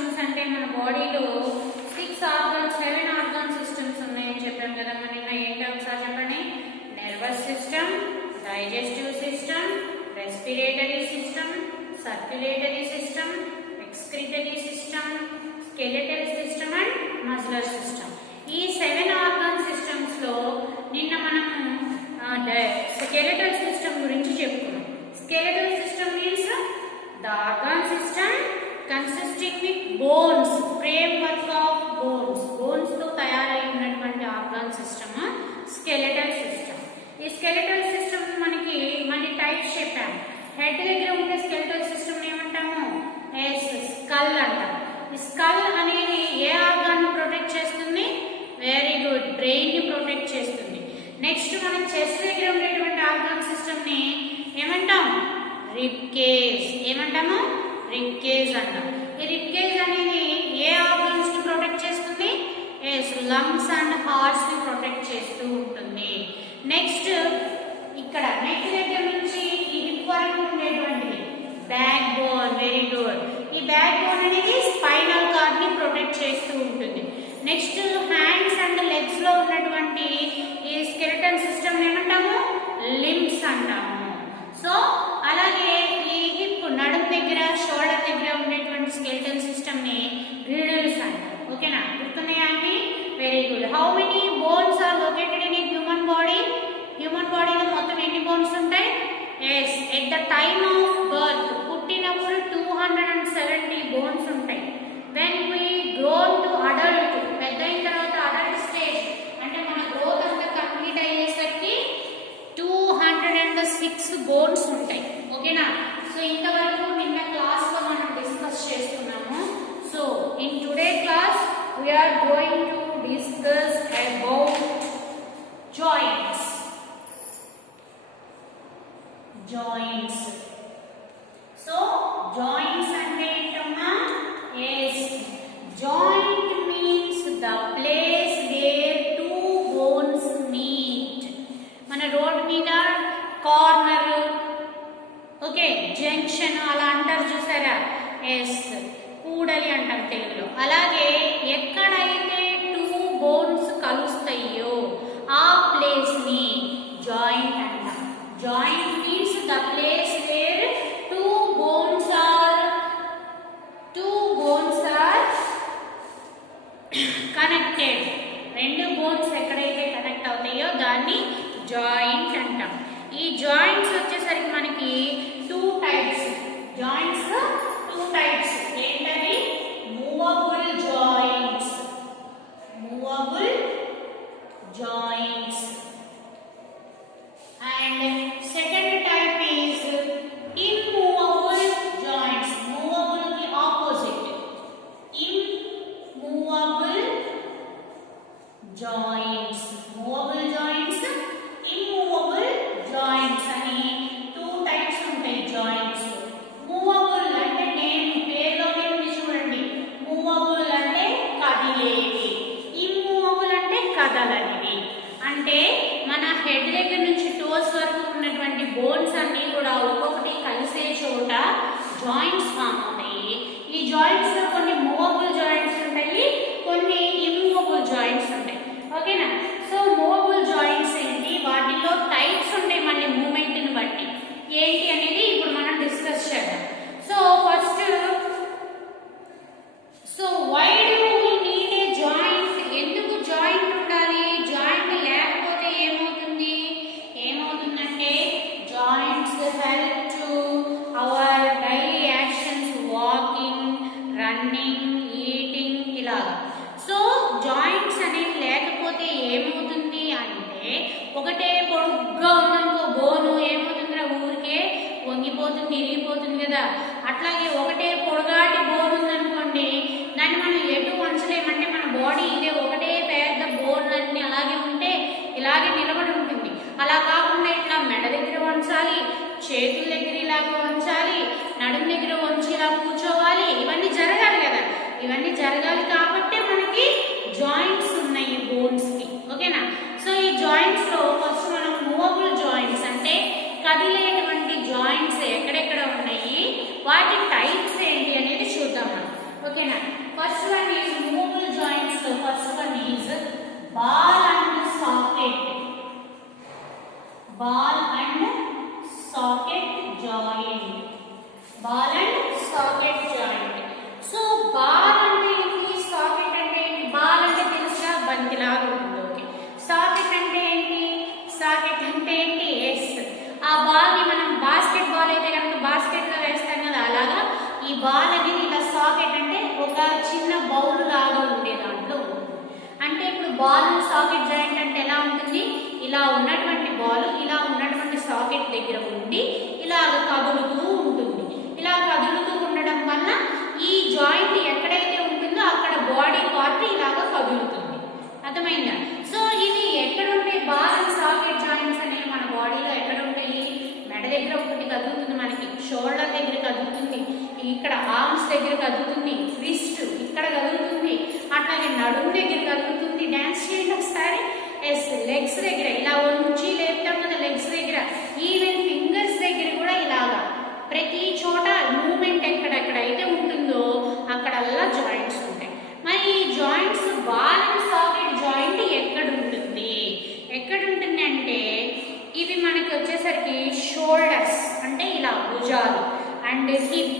Systems అంటే మన బాడీలో 7 ఆర్గాన్ సిస్టమ్స్ ఉన్నాయని చెప్పాం కదా. మన ఏంటి ఒకసారి చెప్పండి. Nervous system, digestive system, respiratory system, circulatory system, excretory system, skeletal system and muscular system. ఈ 7 ఆర్గాన్ సిస్టమ్స్ లో నిన్న మనం స్కెలెటల్ సిస్టమ్ గురించి చెప్పుకున్నాం. Skeletal system means the organ system consisting with bones, framework of bones తో తయారై ఉన్నటువంటి organ system skeletal system. ఈ స్కెలెటల్ సిస్టమ్ మనకి మళ్ళీ టైప్స్ చెప్పాము. హెడ్ దగ్గర ఉండే స్కెలెటల్ సిస్టమ్ ఏమంటాము? స్కల్ అంటాం. ఈ స్కల్ అనేది ఏ ఆర్గాన్ ను ప్రొటెక్ట్ చేస్తుంది? వెరీ గుడ్, బ్రెయిన్ ని ప్రొటెక్ట్ చేస్తుంది. నెక్స్ట్ మనం చెస్ట్ దగ్గర ఉండేటువంటి ఆర్గాన్ సిస్టమ్ ని ఏమంటాం? Rib cage. ఏమంటాము? రిబ్ కేజ్ అంటాం. ఈ రిబ్ కేజ్ అనేది ఏ ఆర్గన్స్ ని ప్రొటెక్ట్ చేస్తుంది? లంగ్స్ అండ్ హార్ట్స్ ని ప్రొటెక్ట్ చేస్తూ ఉంటుంది. నెక్స్ట్ ఇక్కడ నెక్ దగ్గర నుంచి ఈ హిప్ వరకు ఉండేటువంటిది బ్యాక్ బోన్. Very good. ఈ బ్యాక్ బోన్ అనేది స్పైనల్ కార్డ్ ని ప్రొటెక్ట్ చేస్తూ ఉంటుంది. నెక్స్ట్ హ్యాండ్స్ అండ్ లెగ్స్ లో ఉన్నటువంటి ఈ స్కెలెటల్ సిస్టమ్ ఏమంటాము? లింబ్స్ అంటాము. సో అలాగే ఈ హిప్ నడుము దగ్గర షోల్డర్ దగ్గర ఉండేటువంటి స్కెలెటల్ సిస్టమ్ ని గ్రిడిల్స్ అంటారు. ఓకేనా? గుర్తున్నాయా అండి? Very good. How many bones are located in human body? Human బాడీలో మొత్తం ఎన్ని బోన్స్ ఉంటాయి? Yes, at the time of birth పుట్టినప్పుడు 270 బోన్స్ ఉంటాయి. When we grown to adult, పెద్ద అయిన తర్వాత అడల్ట్ స్టేజ్ అంటే మన గ్రోత్ అంతా కంప్లీట్ అయ్యేసరికి 206 బోన్స్ ఉంటాయి. ఓకేనా? సో ఇంతవరకు నిన్న క్లాస్ లో మనం డిస్కస్ చేస్తున్నాము. So in today class we are going to discuss about joints. So joints అంటే ఏంటమ్మా? yes, joint means the place where two bones meet. మన రోడ్ మీద కార్నర్, ఓకే, జంక్షన్ అలా అంటారు చూసారా? ఎస్, కూడలి అంటాం తెలుగులో. అలాగే ఎక్కడైతే 2 బోన్స్ కలుస్తాయో ఆ ప్లేస్ ని జాయింట్ అంటాం. Joint means the place where two bones are connected. 2 bones ఎక్కడైతే కనెక్ట్ అవుతాయో దాన్ని జాయింట్ అంటాం. ఈ జాయింట్స్ వచ్చేసరికి మనకి 2 టైప్స్. Joints 2 types. ఏంటది? Movable joints. Movable joints. And second type is immovable joints. Movable కి opposite immovable joints. Movable joints, immovable joints అని 2 టైప్స్ ఉంటాయి జాయింట్స్. మూవబుల్ అంటే నేను పేరులోనే ఉంది చూడండి. మూవబుల్ అంటే కదిలేవి, ఇమ్మూవబుల్ అంటే కదలనివి. అంటే మన హెడ్ దగ్గర నుంచి టోస్ వరకు ఉన్నటువంటి బోన్స్ అన్ని కూడా ఒక్కొక్కటి కలిసే చోట జాయింట్స్ ఫామ్ అవుతాయి. ఈ జాయింట్స్ లో కొన్ని మూవబుల్ జాయింట్స్ ఉంటాయి, కొన్ని ఇమ్మూవబుల్ జాయింట్స్ ఉంటాయి. ఓకేనా? సో మూవబుల్ జాయింట్స్ ఏంటి? వాటిలో టైప్స్ ఉంటాయి మళ్ళీ మూమెంట్ ని బట్టి. ఏంటి అనేది ఇప్పుడు మనం డిస్కస్ చేద్దాం. So first, so why do we need a joint? ఎందుకు జాయింట్ ఉండాలి? జాయింట్ లేకపోతే ఏమవుతుందంటే joints help to our daily actions, walking, running, eating ఇలాగా. సో జాయింట్స్ అనేవి లేకపోతే ఏమవుతుంది అంటే, ఒకటే పొడుగ్గా ఉందనుకో బోను, ఏమవుతుందిరా ఊరికే వంగిపోతుంది, ఇరిగిపోతుంది కదా. అట్లాగే ఒకటే పొడుగాటి బోన్ ఉందనుకోండి, దాన్ని మనం ఎటు వంచలేమంటే మన బాడీ ఇదే ఒకటే పెద్ద బోన్ అన్ని అలాగే ఉంటే ఇలాగే నిలబడి ఉంటుంది. అలా కాకుండా ఇట్లా మెడ దగ్గర వంచాలి, చేతుల దగ్గర ఇలాగ వంచాలి, నడుము దగ్గర వంచి ఇలా కూర్చోవాలి. ఇవన్నీ జరగాలి కదా. ఇవన్నీ జరగాలి కాబట్టి మనకి జాయింట్స్ ఉన్నాయి బోన్స్ కి. ఓకేనా? సో ఈ జాయింట్స్ లో ఫస్ట్ మనం మూవబుల్ జాయింట్స్ అంటే కదిలేటువంటి జాయింట్స్ ఎక్కడెక్కడ ఉన్నాయి, వాటి టైప్స్ ఏంటి అనేది చూద్దాం మనం. ఓకే, ఓకేనా. First one is movable joints లో first one is ball and socket. Ball and socket joint. Ball and socket joint. So ball అంటే ఏంటి, సాకెట్ అంటే ఏంటి? బాల్ అంటే తెలుసా, బంతిలాగా ఉంటుంది. ఓకే. సాకెట్ అంటే ఏంటి? సాకెట్ అంటే ఏంటి? ఎస్. ఆ బాల్ ని మనం బాస్కెట్ బాల్ అయితే కనుక బాస్కెట్ గా వేస్తాం కదా, అలాగా ఈ బాల్ అనేది ఇలా సాకెట్ అంటే ఒక చిన్న బౌల్ లాగా ఉండే దాంట్లో ఉంటుంది. అంటే ఇప్పుడు బాల్ సాకెట్ జాయింట్ అంటే ఎలా ఉంటుంది, ఇలా ఉన్నటువంటి బాల్ ఇలా ఉన్నటువంటి సాకెట్ దగ్గర ఉండి ఇలా కదులుతూ ఉంటుంది. ఇలా కదులుతూ ఉండడం వల్ల ఈ జాయింట్ ఎక్కడైతే ఉంటుందో అక్కడ బాడీ పార్ట్ ఇలాగా కదులుతుంది. అర్థమైందా? సో ఇది ఎక్కడ ఉంటాయి బాల్ అండ్ సాకెట్ జాయింట్స్ అనేవి మన బాడీలో ఎక్కడ ఉంటాయి? మెడ దగ్గర ఒకటి కదులుతుంది, మనకి షోల్డర్ దగ్గర కదులుతుంది, ఇక్కడ ఆర్మ్స్ దగ్గర కదులుతుంది, రిస్ట్ ఇక్కడ కదులుతుంది, అట్లాగే నడుము దగ్గర కదులుతుంది. డాన్స్ చేయండి ఒకసారి. ఎస్. లెగ్స్ దగ్గర ఇలా ఉంచి లేపుతాం కదా, లెగ్స్ దగ్గర, ఈవెన్ ఫింగర్స్ దగ్గర కూడా ఇలాగా ప్రతి చోట మూమెంట్ ఎక్కడెక్కడైతే ఉంటుందో అక్కడల్లా జాయింట్స్ ఉంటాయి. మరి ఈ joints ball and socket joint ఎక్కడ ఉంటుంది? ఎక్కడ ఉంటుంది అంటే ఇవి మనకి వచ్చేసరికి షోల్డర్స్ అంటే ఇలా భుజాలు అండ్ హిప్,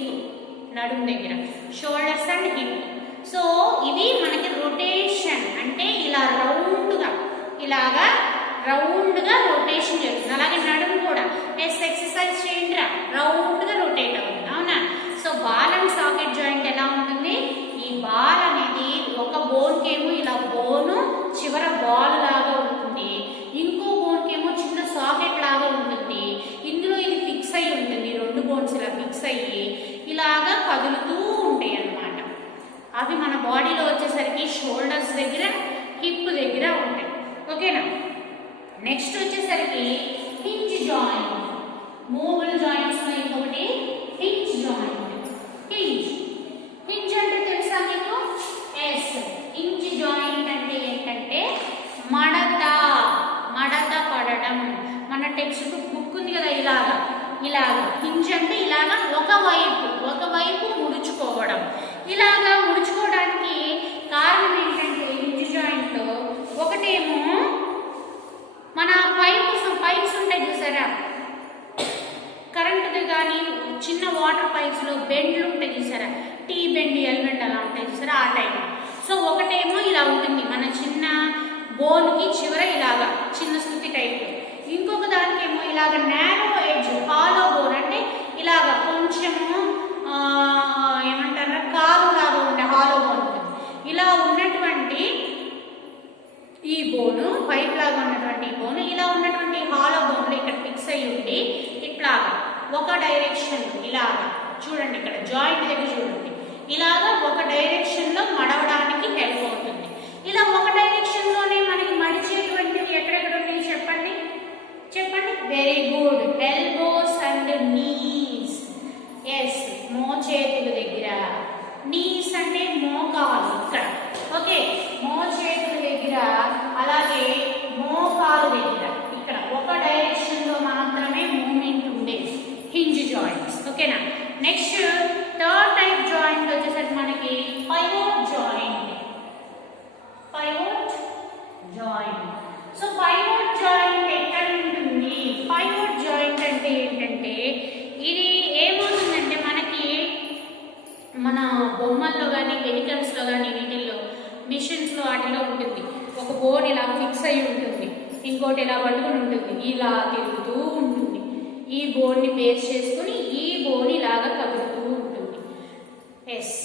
నడుము దగ్గర షోల్డర్స్ అండ్ హిప్. సో ఇవి మనకి రొటేషన్ అంటే ఇలా రౌండ్గా ఇలాగా రౌండ్గా రొటేషన్ జరుగుతుంది. అలాగే నడుము కూడా ఎక్సర్సైజ్ చేయండి రా, రౌండ్గా రొటేట్ అవుతుంది. అవునా? So ball and socket joint ఎలా ఉంటుంది? ఈ బాల్ అనేది ఒక బోన్కేమో ఇలా బోను చివర బాల్ లాగా ఉంటుంది, ఇంకో బోన్కేమో చిన్న సాకెట్ లాగా ఉంటుంది. ఇందులో ఇది ఫిక్స్ అయి ఉంటుంది, రెండు బోన్స్ ఇలా ఫిక్స్ అయ్యి ఇలాగా కదులుతూ ఉంటాయి అన్నమాట. అవి మన బాడీలో వచ్చేసరికి షోల్డర్స్ దగ్గర హిప్ దగ్గర ఉంటాయి. ఓకేనా. నెక్స్ట్ వచ్చేసరికి హింజ్ జాయింట్. మూవబుల్ జాయింట్స్ లో ఇంకొకటి హింజ్ జాయింట్. హింజ్ హింజ్ అంటే తెలుసా మీకు? ఎస్. హింజ్ జాయింట్ అంటే ఏంటంటే మడత, మడత పడడం. మన టెక్స్ట్ బుక్ ఉంది కదా, ఇలాగా ఇలాగా హింజ్ అంటే ఇలాగా ఒకవైపు ముడుచుకోవడం. ఇలాగా ముడుచుకోవడానికి కారణం ఏంటంటే హింజ్ జాయింట్ లో ఒకటేమో మన పైప్స్ ఉంటాయి చూసారా, కరెంటుది కానీ చిన్న వాటర్ పైప్స్ లో బెండ్లు ఉంటాయి చూసారా, టీ బెండ్ ఎల్ బెండ్ అలా ఉంటాయి చూసారా, ఆ టైం. సో ఒకటేమో ఇలా ఉంటుంది మన చిన్న బోన్కి చివర ఇలాగా చిన్న శృతి టైప్. ఇంకొక దానికేమో ఇలాగ నేరో ఎడ్జ్ హాలో బోన్ అంటే ఇలాగ కొంచెము ఏమంటారా కాలు లాగా ఉండే హాలో బోన్ ఉంటుంది. ఇలా ఉన్నటువంటి ఈ బోను పైప్ లాగా ఉన్నటువంటి ఈ బోను ఇలా ఉన్నటువంటి హాలో బోన్లో ఇక్కడ ఫిక్స్ అయ్యి ఉండి ఇట్లాగా ఒక డైరెక్షన్ ఇలాగా చూడండి, ఇక్కడ జాయింట్ దగ్గర చూడండి, ఇలాగా ఒక డైరెక్షన్ లో మడవడానికి హెల్ప్ అవుతుంది. ఇలా ఒక డైరెక్షన్ లోనే మనకి మడిచేటువంటివి ఎక్కడెక్కడ ఉన్నాయి చెప్పండి, చెప్పండి. Very good. Elbows and knees. Yes. మోచేతుల దగ్గర. నీస్ అంటే మోకాలు ఇక్కడ. ఓకే. మోచేతుల దగ్గర అలాగే మోకాలు దగ్గర ఇక్కడ ఒక డైరెక్షన్ లో మాత్రమే మూమెంట్ ఉండేది హింజ్ జాయింట్స్. ఓకేనా. నెక్స్ట్ థర్డ్ టైప్ జాయింట్ వచ్చేసరికి మనకి pivot joint. Pivot joint. So pivot joint ఎక్కడ ఉంటుంది? పైవోట్ జాయింట్ అంటే ఏంటంటే ఇది ఏమవుతుందంటే మనకి మన బొమ్మల్లో కానీ వెహికల్స్లో కానీ వీటిల్లో మిషన్స్లో వాటిలో ఉంటుంది. ఒక బోర్డ్ ఇలా ఫిక్స్ అయి ఉంటుంది, ఇంకోటి ఇలా పట్టుకుని ఉంటుంది, ఇలా తిరుగుతూ ఉంటుంది. ఈ బోర్డ్ని బేస్ చేసుకుని ఈ బోర్డ్ ఇలాగా కదులుతూ ఉంటుంది. ఎస్.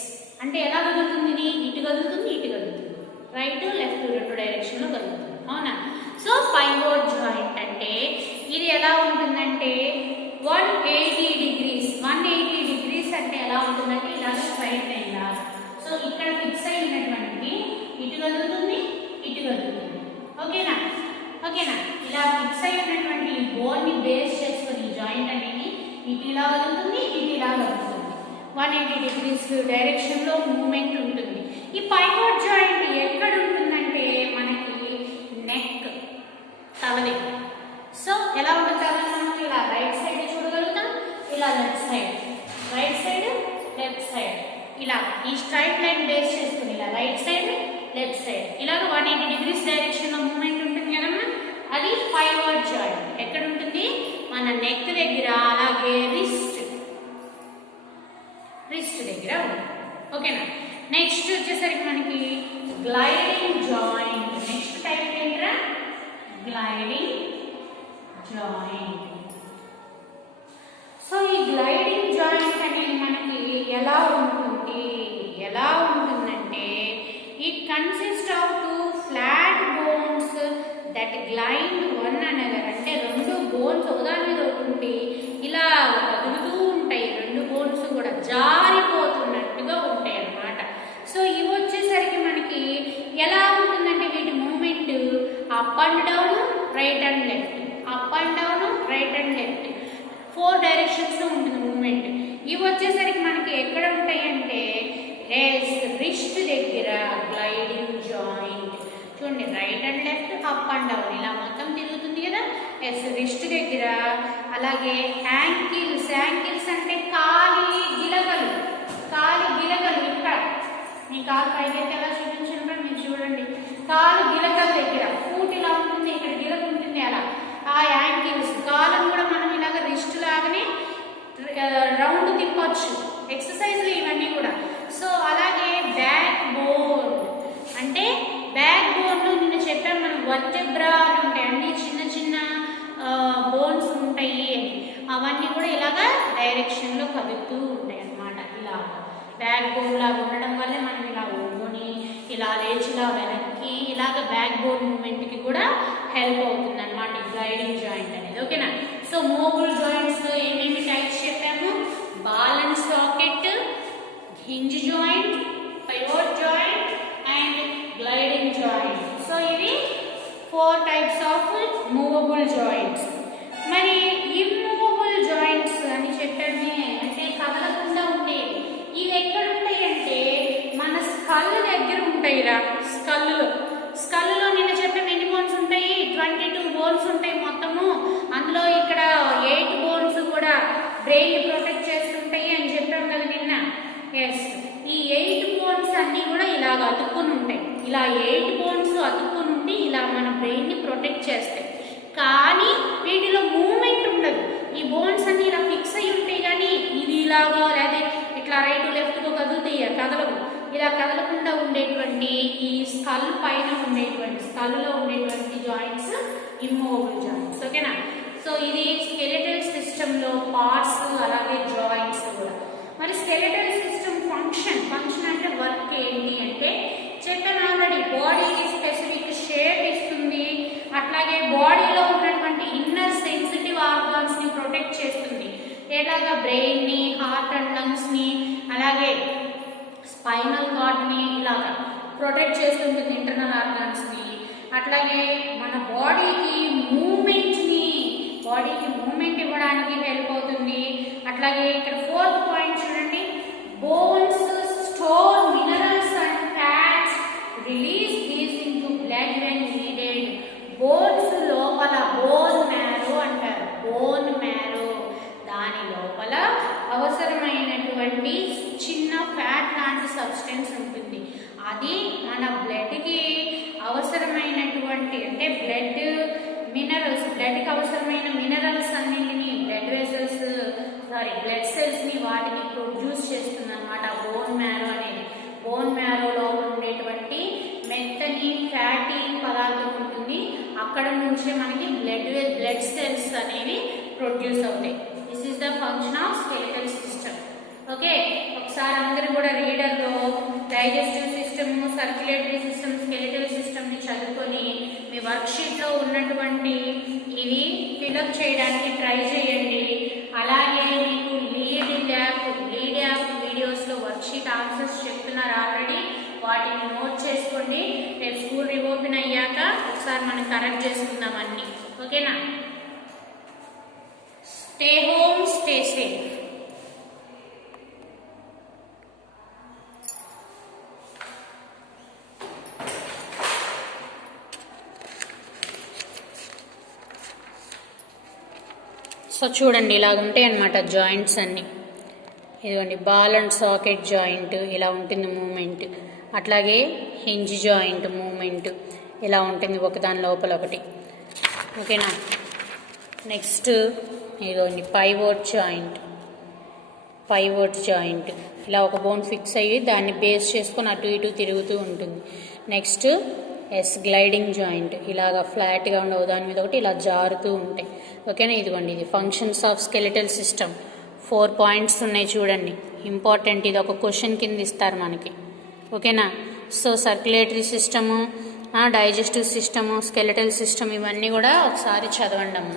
అంటే ఎలా కదులుతుంది? ఇటు కదులుతుంది, ఇటు కదులుతుంది, రైట్ లెఫ్ట్ రెండు డైరెక్షన్లో కదులుతుంది. అవునా? సో పైవోట్ జాయింట్ అంటే ఇది ఎలా ఉంటుందంటే 180 degrees. 180 degrees అంటే ఎలా ఉంటుందంటే ఇలాగ స్ట్రైట్ లైన్ లాగా. సో ఇక్కడ ఫిక్స్ అయినటువంటి ఇటు కదులుతుంది, ఇటు కదులుతుంది. ఓకేనా. ఓకేనా. ఇలా ఫిక్స్ అయినటువంటి ఈ బోర్డ్ని బేస్ చేసుకుని ఈ జాయింట్ అనేది ఇటు ఇలా కదులుతుంది, ఇటు ఇలా కదులుతుంది. 180 degrees డైరెక్షన్లో మూమెంట్ ఉంటుంది. ఈ పైవోట్ జాయింట్ ఎక్కడ ఉంటుందంటే మనకి నెక్, తల దగ్గర. సో ఎలా ఉంటుంది? మనం ఇలా రైట్ సైడ్ చూడగలుగుతాం, ఇలా left side, right side left side, ఇలా ఈ స్ట్రైట్ లైన్ 180 డిగ్రీస్ డైరెక్షన్ లో మూమెంట్ ఉంటుంది కదమ్మా, అది ఫైవర్డ్ జాయింట్. ఎక్కడ ఉంటుంది? మన నెక్ దగ్గర, అలాగే రిస్ట్ దగ్గర ఉంటుంది. ఓకేనా? నెక్స్ట్ వచ్చేసరికి మనకి గ్లైడింగ్ జాయింట్. నెక్స్ట్ టైప్ ఏంట్రా? Gliding joint. సో ఈ గ్లైడింగ్ జాయింట్ అనేది మనకి ఎలా ఉంటుందంటే it consist of 2 flat bones that glide one another. అంటే 2 బోన్స్ ఒకదాని మీద ఒకటి ఇలా కదులుతూ ఉంటాయి. 2 బోన్స్ కూడా జారిపోతున్నట్టుగా ఉంటాయి అన్నమాట. సో ఇవి వచ్చేసరికి మనకి ఎలా ఉంటుందంటే వీటి movement up and down, right and left, up and down, right and left, 4 directions లో ఉంటుంది మూమెంట్. ఇవి వచ్చేసరికి మనకి ఎక్కడ ఉంటాయి అంటే రిస్ట్ దగ్గర గ్లైడింగ్ జాయింట్. చూడండి, right and left, up and down ఇలా మొత్తం తిరుగుతుంది కదా. రిస్ట్ దగ్గర. అలాగే యాంకిల్స్ అంటే కాలి గిలకలు ఇక్కడ మీ కాలు పైకి ఎలా చూపించండి, మీరు చూడండి. కాలు గిలకల దగ్గర ఫూట్ ఇలా ఉంటుంది, ఇక్కడ గిలక ఉంటుంది, అలా ఆ యాంకిల్స్. కాళ్ళను కూడా మనం ఇలాగ రిస్ట్ లాగానే రౌండ్ తిప్పొచ్చు. ఎక్సర్సైజ్లు ఇవన్నీ కూడా. సో అలాగే బ్యాక్ బోన్ అంటే బ్యాక్ బోన్లో నిన్న చెప్పాం మనం వర్టెబ్రా అని ఉంటాయి, అన్ని చిన్న చిన్న బోన్స్ ఉంటాయి అని. అవన్నీ కూడా ఇలాగా డైరెక్షన్లో కదులుతూ ఉంటాయి అన్నమాట. ఇలా బ్యాక్ బోన్ లాగా ఉండడం వల్ల మనం ఇలా ఊగుని ఇలా లేచి ఇలా వెనక్కి ఇలాగ బ్యాక్ బోన్ మూమెంట్కి కూడా హెల్ప్ అవుతుంది అన్నమాట గ్లైడింగ్ జాయింట్ అనేది. ఓకేనా? సో మూవబుల్ జాయింట్స్ లో ఏమేమి టైప్స్ చెప్పాము? Ball and socket, hinge joint, pivot joint and gliding joint. So ఇవి 4 టైప్స్ ఆఫ్ మూవబుల్ జాయింట్స్. మరి ఇమ్మూవబుల్ జాయింట్స్ అని చెప్పండి, అంటే కదలకుండా ఉంటాయి. ఇవి ఎక్కడ ఉంటాయి అంటే మన స్కల్ దగ్గర ఉంటాయి. రా స్కల్లో నిన్న చెప్పాము ఎన్ని బోన్స్ ఉంటాయి? 22 బోన్స్ ఉంటాయి మొత్తము. అందులో ఇక్కడ 8 బోన్స్ కూడా బ్రెయిన్ ప్రొటెక్ట్ చేస్తుంటాయి అని చెప్పాం కదా నిన్న. ఎస్, ఈ 8 బోన్స్ అన్ని కూడా ఇలాగ అతుక్కుని ఉంటాయి. ఇలా 8 బోన్స్ అతుక్కుని ఉండి ఇలా మన బ్రెయిన్ ని ప్రొటెక్ట్ చేస్తాయి. కానీ వీటిలో మూమెంట్ ఉండదు. ఈ బోన్స్ అన్ని ఇలా ఫిక్స్ అయి ఉంటాయి, కానీ ఇది ఇలాగా లేదా ఇట్లా రైట్ లెఫ్ట్ గా కదులుతాయి, కదలవు. ఇలా కదలకుండా ఉండేటువంటి ఈ స్కల్ పైన ఉండేటువంటి స్కల్లో ఉండేటువంటి జాయింట్స్ ఇమ్మూవబుల్ జాయింట్స్. ఓకేనా? సో ఇది స్కెలిటల్ సిస్టమ్ లో పార్ట్స్, అలాగే జాయింట్స్ కూడా. మరి స్కెలిటల్ సిస్టమ్ ఫంక్షన్ అంటే వర్క్ ఏంటి అంటే చెప్పాను ఆల్రెడీ. బాడీకి స్పెసిఫిక్ షేప్ ఇస్తుంది, అట్లాగే బాడీలో ఉన్నటువంటి ఇన్నర్ సెన్సిటివ్ ఆర్గాన్స్ ని ప్రొటెక్ట్ చేస్తుంది. ఎలాగా బ్రెయిన్ ని, హార్ట్ అండ్ లంగ్స్ ని, అలాగే స్పైనల్ కార్డ్ ని ఇలాగా ప్రొటెక్ట్ చేస్తుంటుంది, ఇంటర్నల్ ఆర్గాన్స్ ని. అట్లాగే మన బాడీకి మూమెంట్ ఇవ్వడానికి హెల్ప్ అవుతుంది. అట్లాగే ఇక్కడ 4th పాయింట్ చూడండి, bones store minerals and fats, release these into blood when needed. Bones లోపల బోన్ మ్యారో అంటారు, బోన్ మ్యారో, దాని లోపల అవసరమైనటువంటి చిన్న ఫ్యాట్ లాంటి సబ్స్టెన్స్ ఉంటుంది. అది మన బ్లడ్కి అవసరమైనటువంటి అంటే బ్లడ్ కి అవసరమైన మినరల్స్ అన్నింటినీ బ్లడ్ సెల్స్ ని వాటిని ప్రొడ్యూస్ చేస్తుంది అన్నమాట బోన్ మ్యారో అనేది. బోన్ మ్యారోలో ఉండేటువంటి మెత్తని ఫ్యాటీ పదార్థం ఉంటుంది, అక్కడ నుంచే మనకి బ్లడ్ సెల్స్ అనేవి ప్రొడ్యూస్ అవుతాయి. This is the function of skeletal system. Okay, ఒకసారి అందరూ కూడా రీడర్లో digestive system, circulatory system, skeletal system ని చదువుకొని మీ వర్క్షీట్ లో ఉన్నటువంటి ఇవి ఫిలప్ చేయడానికి ట్రై చేయండి. అలాగే మీకు లీడ్ యాప్ వీడియోస్ లో వర్క్షీట్ ఆన్సర్స్ చెప్తున్నారు ఆల్రెడీ, వాటిని నోట్ చేసుకోండి. రేపు స్కూల్ రీఓపెన్ అయ్యాక ఒకసారి మనం కరెక్ట్ చేసుకుందాం అన్ని. ఓకేనా? Stay home, stay safe. So చూడండి, ఇలాగ ఉంటాయి అన్నమాట జాయింట్స్ అన్ని. ఇదిగోండి బాల్ అండ్ సాకెట్ జాయింట్ ఇలా ఉంటుంది మూమెంట్. అట్లాగే హింజ్ జాయింట్ మూమెంట్ ఇలా ఉంటుంది ఒకదాని లోపల ఒకటి. ఓకేనా. నెక్స్ట్ ఇదిగోండి పైవోట్ జాయింట్ ఇలా ఒక బోన్ ఫిక్స్ అయ్యి దాన్ని బేస్ చేసుకొని అటు ఇటు తిరుగుతూ ఉంటుంది. నెక్స్ట్ గ్లైడింగ్ జాయింట్ ఇలాగా ఫ్లాట్గా ఉండవు దాని మీద ఒకటి ఇలా జారుతూ ఉంటాయి. ఓకేనా. ఇదిగోండి ఇది functions of skeletal system 4 points ఉన్నాయి చూడండి, ఇంపార్టెంట్. ఇది ఒక క్వశ్చన్ కింద ఇస్తారు మనకి. ఓకేనా. So circulatory system, digestive system, skeletal system ఇవన్నీ కూడా ఒకసారి చదవండి అమ్మ.